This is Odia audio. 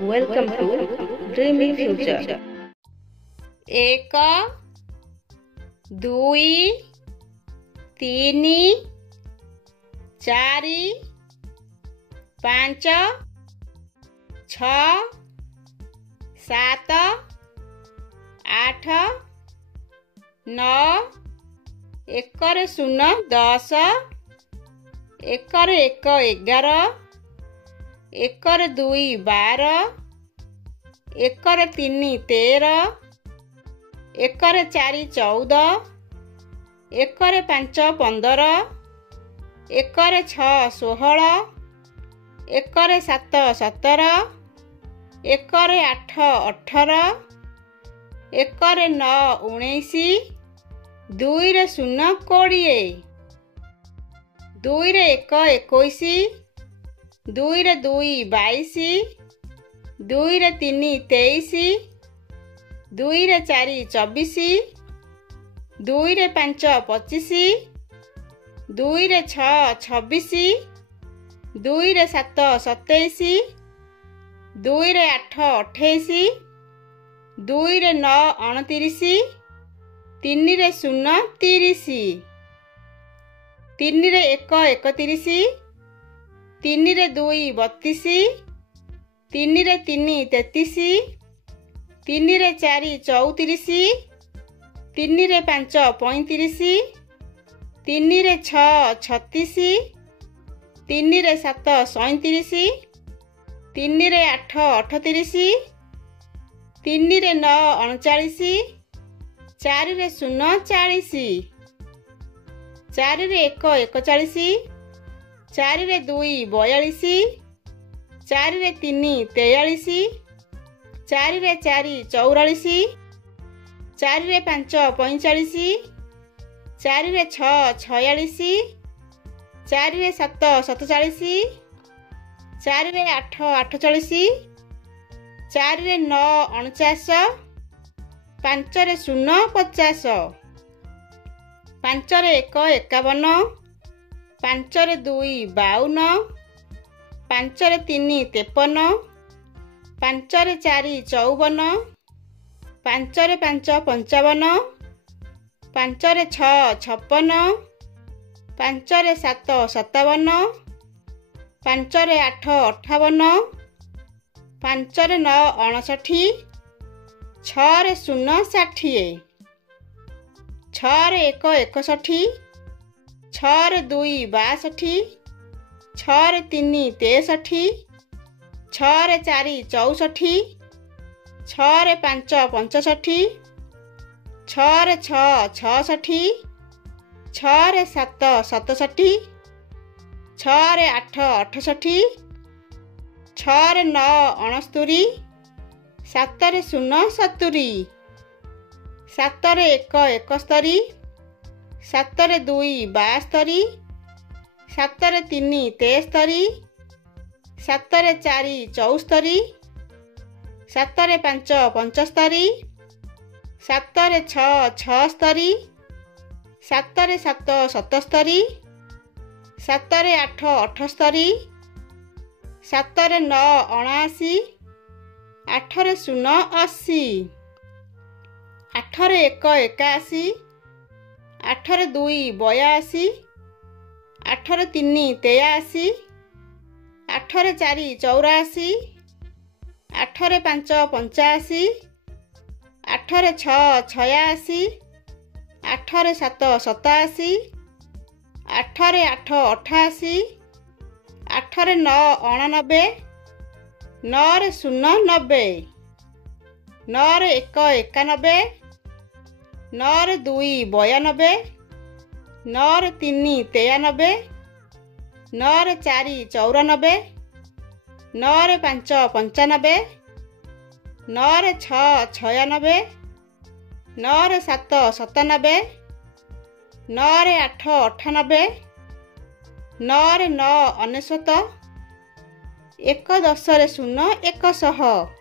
Welcome to Dreamy Future. 1 2 3 4 5 6 7 8 9 1 0 10 1 1 11 1 2 12 1 3 13 1 4 14 1 5 15 1 6 16 1 7 17 1 8 18 1 9 19 2 0 20 2 1 21 2 2 22 2 3 23 2 4 24 2 5 25 2 6 26 2 7 27 2 8 28 2 9 29 3 0 30 3 1 31 3 2 32 3 3 33 3 4 34 3 5 35 3 6 36 3 7 37 3 8 38 3 9 39 4 0 40 4 1 41 4 2 42 4 3 43 4 4 44 4 5 45 4 6 46 4 7 47 4 8 48 4 9 49 5 0 50 5 1 51 5 2 52 5 3 53 5 4 54 5 5 55 5 6 56 5 7 57 5 8 58 5 9 59 6 0 60 6 1 61 6 2 62 6 3 63 6 4 64 6 5 65 6 6 66 6 7 67 6 8 68 6 9 69 7 0 70 7 1 71 7 2 62 7 3 63 7 4 74 7 5 75 7 6 76 7 7 77 7 8 78 7 9 79 8 0 80 8 1 81 8 2 82 8 3 83 8 4 84 8 5 85 8 6 86 8 7 87 8 8 88 8 9 89 9 0 90 9 1 91 9 2 92 9 3 93 9 4 94 9 5 95 9 6 96 9 7 97 9 8 98 9 9 ଅନେଶ୍ୱତ 1 10 0 100